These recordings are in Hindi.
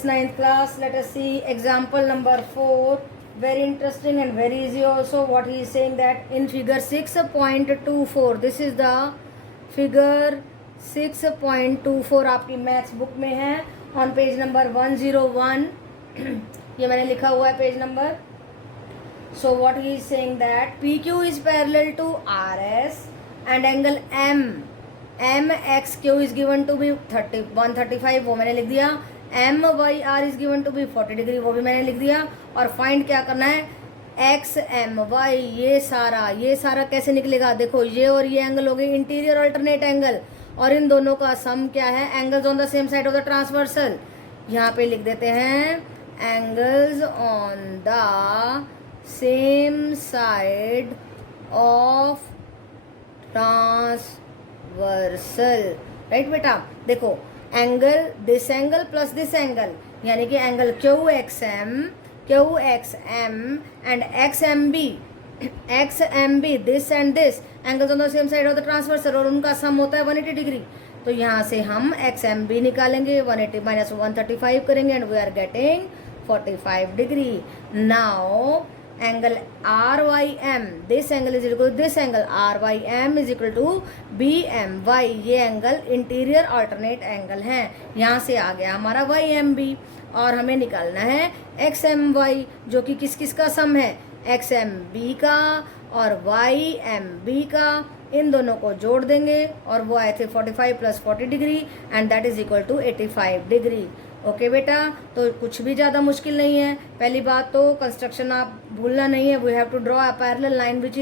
Yes, ninth class. Let us see example number 4. Very interesting and very easy also. What he is saying that in figure 6.24, this is the figure 6.24 आपकी मैथ्स बुक में है ऑन पेज नंबर 101. ये मैंने लिखा हुआ है page number. So what he is saying that PQ is parallel to RS and angle MXQ is given to be 135, वो मैंने लिख दिया. MYR is given to be 40 degree, वो भी मैंने लिख दिया. और फाइंड क्या करना है, XMY. ये सारा कैसे निकलेगा, देखो ये और ये एंगल हो गए इंटीरियर अल्टरनेट एंगल, और इन दोनों का सम क्या है, angles on the same side of the transversal. यहाँ पे लिख देते हैं angles on the same side of transversal. Right बेटा, देखो angle this angle plus this angle, यानी कि angle QXM and XMB this and this angles on the same side of the transversal, और उनका सम होता है 180 डिग्री. तो यहाँ से हम XMB निकालेंगे, 180 माइनस 135 करेंगे and we are getting 45 degree. Now angle RYM, this angle is equal to this angle, RYM is equal to BMY. ये एंगल इंटीरियर अल्टरनेट एंगल हैं. यहाँ से आ गया हमारा YMB, और हमें निकालना है XMY, जो कि किस किस का सम है, XMB का और YMB का. इन दोनों को जोड़ देंगे और वो आए थे 45 plus 40 degree and that is equal to 85 degree. Okay बेटा, तो कुछ भी ज़्यादा मुश्किल नहीं है. पहली बात तो कंस्ट्रक्शन आप भूलना नहीं है. We have to draw a parallel line which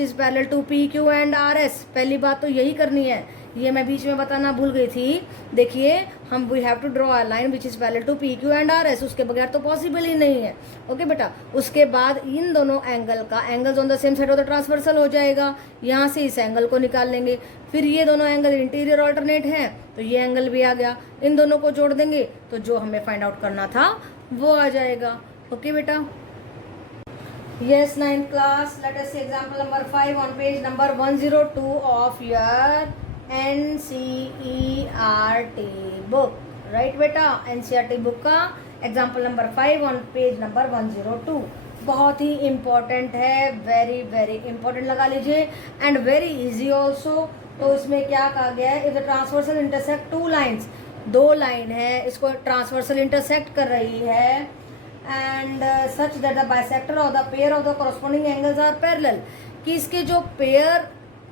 is parallel to PQ and RS. पहली बात तो यही करनी है, ये मैं बीच में बताना भूल गई थी. देखिए हम we have to draw a line which is parallel to PQ and RS, उसके बगैर तो पॉसिबल ही नहीं है. ओके बेटा, उसके बाद इन दोनों एंगल का angles on the same side of the transversal हो जाएगा. यहाँ से इस एंगल को निकाल लेंगे. फिर ये दोनों एंगल इंटीरियर अल्टरनेट हैं, तो ये एंगल भी आ गया. इन दोनों को जोड़ देंगे तो जो हमें फाइंड आउट करना था वो आ जाएगा. ओके बेटा. Yes, ninth class. Let us see example number 5 on page number 102 of your NCERT book. Right बेटा, NCERT book का example number 5 on page number 102. बहुत ही important है, very very important लगा लीजिए, and very easy also. तो इसमें क्या कहा गया है, if the transversal intersect two lines, दो लाइन है, इसको ट्रांसवर्सल इंटरसेक्ट कर रही है, and such that the bisector of the pair of the corresponding angles are parallel, कि इसके जो पेयर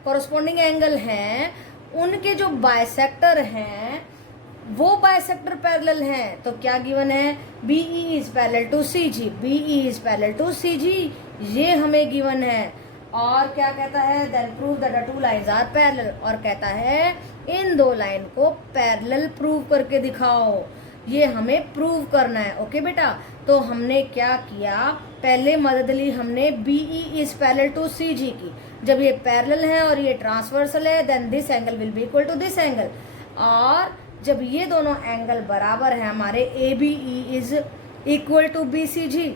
corresponding एंगल हैं उनके जो बाइसेक्टर हैं वो बाइसेक्टर पैरेलल हैं. तो क्या गिवन है, BE is parallel to CG, BE is parallel to CG, ये हमें गिवन है. और क्या कहता है, then prove that the two lines are parallel, और कहता है इन दो लाइन को पैरेलल प्रूव करके दिखाओ. ये हमें प्रूव करना है. ओके बेटा, तो हमने क्या किया, पहले मदद ली हमने BE is parallel to CG की. जब ये पैरेलल है और ये ट्रांसवर्सल है, then this angle will be equal to this angle. और जब ये दोनों एंगल बराबर है हमारे, ABE is equal to BCG,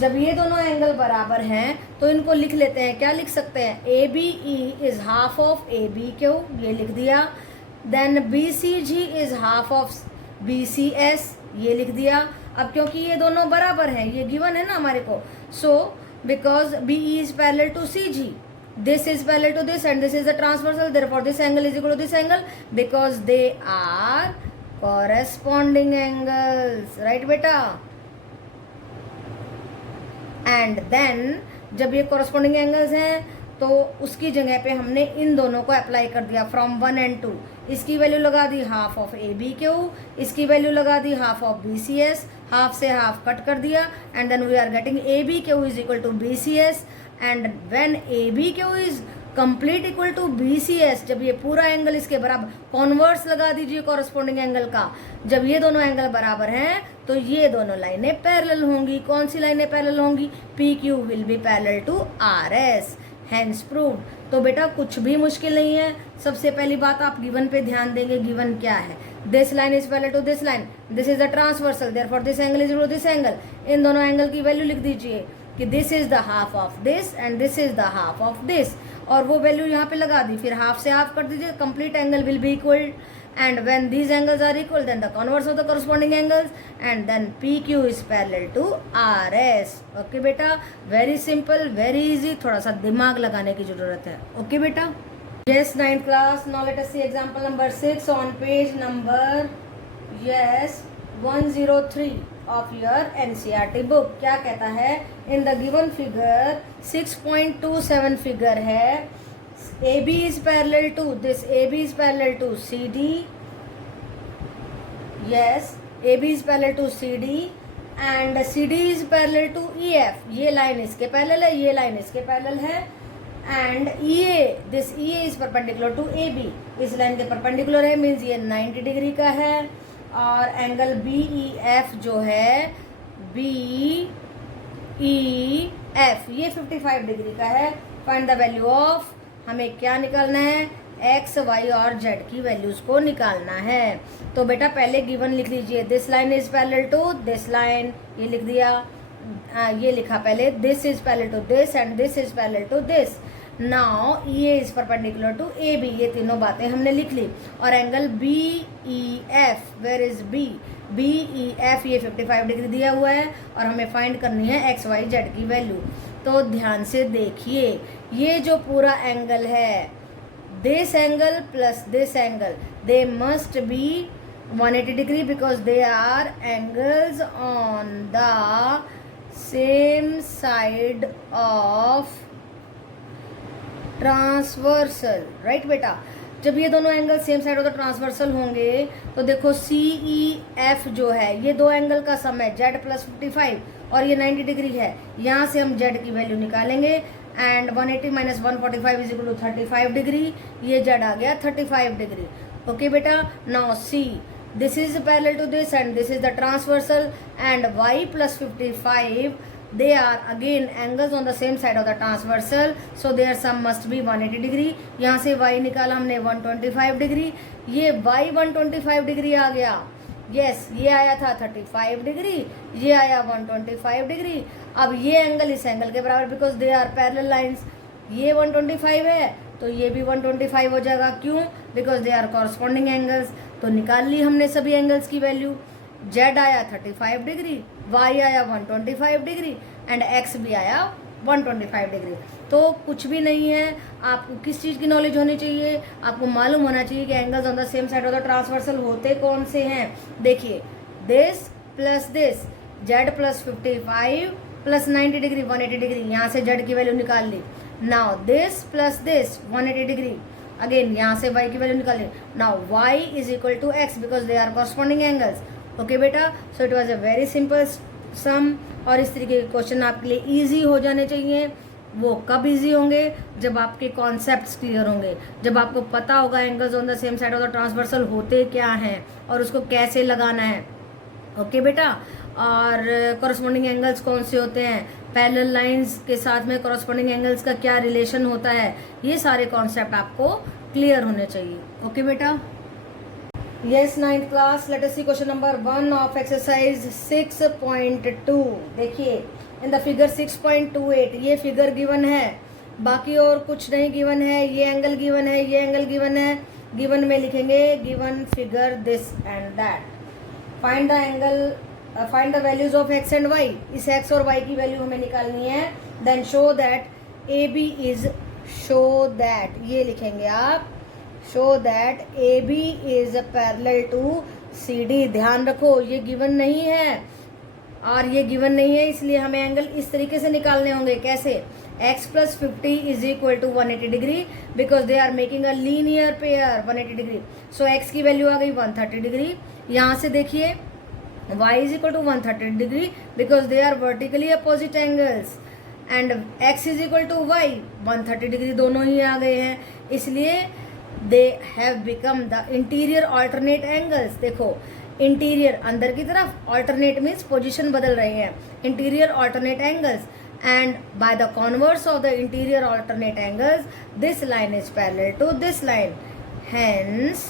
जब ये दोनों एंगल बराबर हैं तो इनको लिख लेते हैं. क्या लिख सकते हैं, ABE is half of ABQ, ये लिख दिया. Then BCG is half of BCS, ये लिख दिया. अब क्योंकि ये दोनों बराबर हैं, ये गिवन है ना हमारे को, so because BE is parallel to CG, this is parallel to this and this is the transversal, therefore this angle is equal to this angle because they are corresponding angles. right beta, and then जब ये corresponding angles हैं तो उसकी जगह पे हमने इन दोनों को अप्लाई कर दिया फ्रॉम 1 and 2. इसकी वैल्यू लगा दी हाफ ऑफ ABQ, इसकी वैल्यू लगा दी हाफ ऑफ BCS, हाफ से हाफ कट कर दिया and then we are getting ABQ is equal to BCS. And when ABQ is complete equal to BCS, जब ये पूरा एंगल इसके बराबर, कॉन्वर्स लगा दीजिए कॉरस्पॉन्डिंग एंगल का. जब ये दोनों एंगल बराबर हैं तो ये दोनों लाइनें पैरेलल होंगी. कौन सी लाइनें पैरेलल होंगी, PQ will be parallel to RS, hence proved. तो बेटा कुछ भी मुश्किल नहीं है. सबसे पहली बात आप गिवन पे ध्यान देंगे. गिवन क्या है, this line is parallel to this line, this is the transversal, therefore this angle is equal to this angle. इन दोनों एंगल की वैल्यू लिख दीजिए कि this is the half of this and this is the half of this, और वो वैल्यू यहाँ पे लगा दी. फिर हाफ से हाफ कर दीजिए, complete angle will be equal and when these angles are equal then the converse of the corresponding angles and then PQ is parallel to RS. Okay बेटा, वेरी सिंपल, वेरी इजी, थोड़ा सा दिमाग लगाने की जरूरत है. ओके बेटा. Yes, 9th class. Now let us see example number 6 on page number 103 of your NCERT book. क्या कहता है? In the given figure 6.27 figure है, AB is parallel to this, AB is parallel to CD. Yes, AB is parallel to CD and CD is parallel to EF. ये लाइन इसके पैरेलल है, ये लाइन इसके पैरेलल है. And EA, this EA is perpendicular to AB. इस लाइन के परपेंडिकुलर है, मीन्स ये 90 डिग्री का है. और एंगल BEF जो है, BEF ये 55 डिग्री का है. फाइंड द वैल्यू ऑफ, हमें क्या निकालना है? एक्स, वाई और जेड की वैल्यूज को निकालना है. तो बेटा पहले गिवन लिख लीजिए. This line is parallel to this line, ये लिख दिया. ये लिखा पहले, this is parallel to this and this is parallel to this. Now EA is perpendicular to AB. ये तीनों बातें हमने लिख ली. और angle BEF, where is B? BEF ये 55 डिग्री दिया हुआ है और हमें फाइंड करनी है एक्स, वाई, जेड की वैल्यू. तो ध्यान से देखिए, ये जो पूरा एंगल है, this angle plus this angle, they must be 180 degree because they are angles on the same side of transversal. Right बेटा, जब ये दोनों angle same side of the transversal होंगे तो देखो CEF जो है, ये दो एंगल का सम है, जेड प्लस 55 और ये 90 डिग्री है. यहाँ से हम जेड की वैल्यू निकालेंगे and 180 minus 145 is equal to 35 degree. ये जेड आ गया 35 डिग्री. ओके बेटा. Now see, this is parallel to this and this is the transversal and y plus 55 they are again angles on the same side of the transversal, so their sum must be 180 degree. यहाँ से y निकाला हमने 125 डिग्री. ये y 125 डिग्री आ गया. यस, ये आया था 35 डिग्री, ये आया 125 डिग्री. अब ये एंगल इस एंगल के बराबर, because they are parallel lines. ये 125 है तो ये भी 125 हो जाएगा. क्यों? Because they are corresponding angles. तो निकाल ली हमने सभी एंगल्स की वैल्यू. जेड आया 35 डिग्री, वाई आया 125 डिग्री एंड एक्स भी आया 125 डिग्री. तो कुछ भी नहीं है. आपको किस चीज़ की नॉलेज होनी चाहिए? आपको मालूम होना चाहिए कि angles on the same side of the transversal होते कौन से हैं. देखिए, this plus this, Z plus 55 plus 90 degree 180 degree. यहाँ से जेड की वैल्यू निकाल ली. Now this plus this 180 degree, again यहाँ से y की वैल्यू निकाल ली. Now y is equal to x because they are corresponding angles. Okay बेटा, so it was a very simple sum. और इस तरीके के क्वेश्चन आपके लिए ईजी हो जाने चाहिए. वो कब ईजी होंगे? जब आपके कॉन्सेप्ट्स क्लियर होंगे, जब आपको पता होगा angles on the same side of the transversal होते क्या हैं और उसको कैसे लगाना है. ओके बेटा. और कॉरस्पॉन्डिंग एंगल्स कौन से होते हैं, पैरेलल लाइंस के साथ में कॉरस्पॉन्डिंग एंगल्स का क्या रिलेशन होता है, ये सारे कॉन्सेप्ट आपको क्लियर होने चाहिए. ओके बेटा. Yes, 9th class. Let us see question number 1 of exercise 6.2. देखिए, in the figure 6.28 ये फिगर गिवन है, बाकी और कुछ नहीं गिवन है. ये एंगल गिवन है, ये एंगल गिवन है. गिवन में लिखेंगे given figure this and that. Find the angle, find the values of x and y. इस x और y की वैल्यू हमें निकालनी है. Then show that AB is, show that ये लिखेंगे आप, show that AB is parallel to CD. ध्यान रखो, ये गिवन नहीं है और ये गिवन नहीं है, इसलिए हमें एंगल इस तरीके से निकालने होंगे. कैसे? x plus 50 is equal to 180 degree because they are making a linear pair 180 degree. So x की वैल्यू आ गई 130 डिग्री. यहाँ से देखिए y is equal to 130 degree because they are vertically opposite angles and x is equal to y 130 degree, दोनों ही आ गए हैं. इसलिए they have become the interior alternate angles. देखो, इंटीरियर अंदर की तरफ, alternate means पोजीशन बदल रहे हैं. Interior alternate angles and by the converse of the interior alternate angles this line is parallel to this line, hence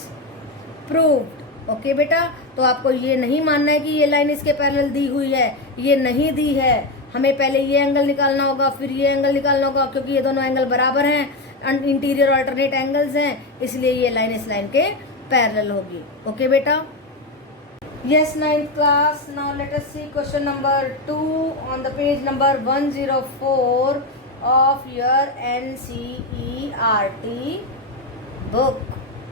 proved. Okay बेटा. तो आपको ये नहीं मानना है कि ये लाइन इसके पैरेलल दी हुई है, ये नहीं दी है. हमें पहले ये एंगल निकालना होगा, फिर ये एंगल निकालना होगा, क्योंकि ये दोनों एंगल बराबर हैं, इंटीरियर अल्टरनेट एंगल्स हैं, इसलिए ये लाइन इस लाइन के पैरेलल होगी। ओके बेटा, yes 9th class. Now let us see question number 2 on the page number 104 of your NCERT book.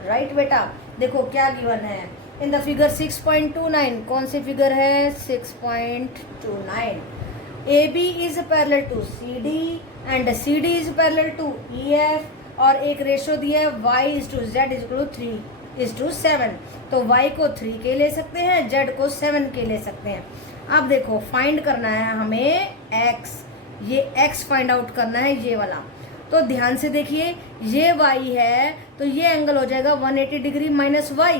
Right बेटा, देखो क्या गिवन है इन द फिगर 6.29। कौन सी फिगर है? 6.29। AB is parallel to CD and CD is parallel to EF और एक रेशो दिया है y/z = 3:7। तो y को 3 के ले सकते हैं, z को 7 के ले सकते हैं। अब देखो फाइंड करना है हमें x, ये x फाइंड आउट करना है ये वाला। तो ध्यान से देखिए, ये y है तो ये एंगल हो जाएगा 180 degree minus y,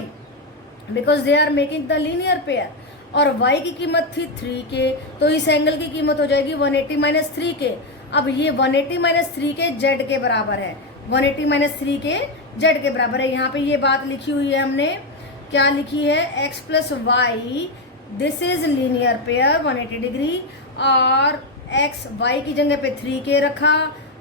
because they are making the linear pair. और y की कीमत थी 3 के, तो इस एंगल की कीमत हो जाएगी 180 माइनस 3 के। अब ये 180 माइनस 3 के z के बराबर है, 180 माइनस 3 के z के बराबर है। यहाँ पे ये बात लिखी हुई है, हमने क्या लिखी है? x plus y, this is linear pair 180 degree, और x y की जगह पे 3 के रखा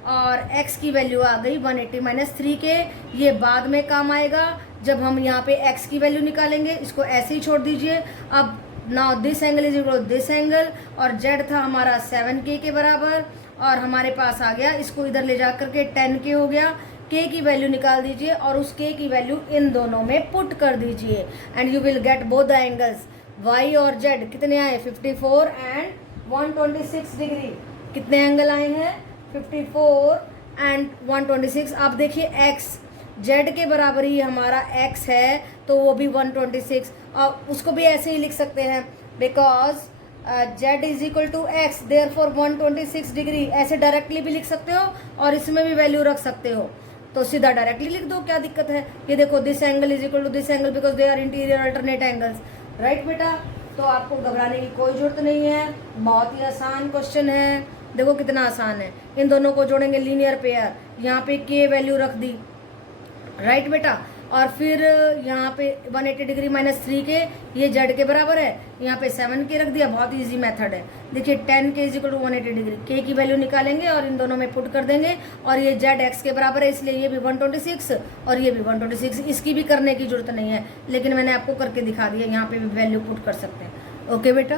और x की वैल्यू आ गई 180 माइनस 3 के। ये बाद में काम आएगा जब हम यहाँ पे x की वैल्यू निकालेंगे। इसको ऐसे ही छोड़ दीजिए। अब now this angle is equal to this angle, और z था हमारा 7k के बराबर, और हमारे पास आ गया, इसको इधर ले जा करके 10k हो गया। k की वैल्यू निकाल दीजिए और उस k की वैल्यू इन दोनों में पुट कर दीजिए and you will get both the angles. y और z कितने आए? 54 एंड 126 डिग्री। कितने एंगल आए हैं? 54 एंड 126। अब देखिए x z के बराबर ही हमारा x है, तो वो भी 126। और उसको भी ऐसे ही लिख सकते हैं, because z is equal to x, therefore 126 degree. ऐसे डायरेक्टली भी लिख सकते हो और इसमें भी वैल्यू रख सकते हो, तो सीधा डायरेक्टली लिख दो, क्या दिक्कत है? ये देखो, this angle is equal to this angle because they are interior alternate angles. Right बेटा, तो आपको घबराने की कोई जरूरत नहीं है, बहुत ही आसान क्वेश्चन है। देखो कितना आसान है। इन दोनों को जोड़ेंगे, लीनियर पेयर, यहाँ पे k वैल्यू रख दी। राइट बेटा, और फिर यहाँ पे 180 डिग्री माइनस 3 के, ये z के बराबर है, यहाँ पे 7k रख दिया। बहुत इजी मेथड है। देखिए 10k is equal to 180 degree, k की वैल्यू निकालेंगे और इन दोनों में पुट कर देंगे, और ये z x के बराबर है, इसलिए ये भी 126 और ये भी 126। इसकी भी करने की जरूरत नहीं है, लेकिन मैंने आपको करके दिखा दिया, यहाँ पे भी वैल्यू पुट कर सकते हैं। ओके बेटा।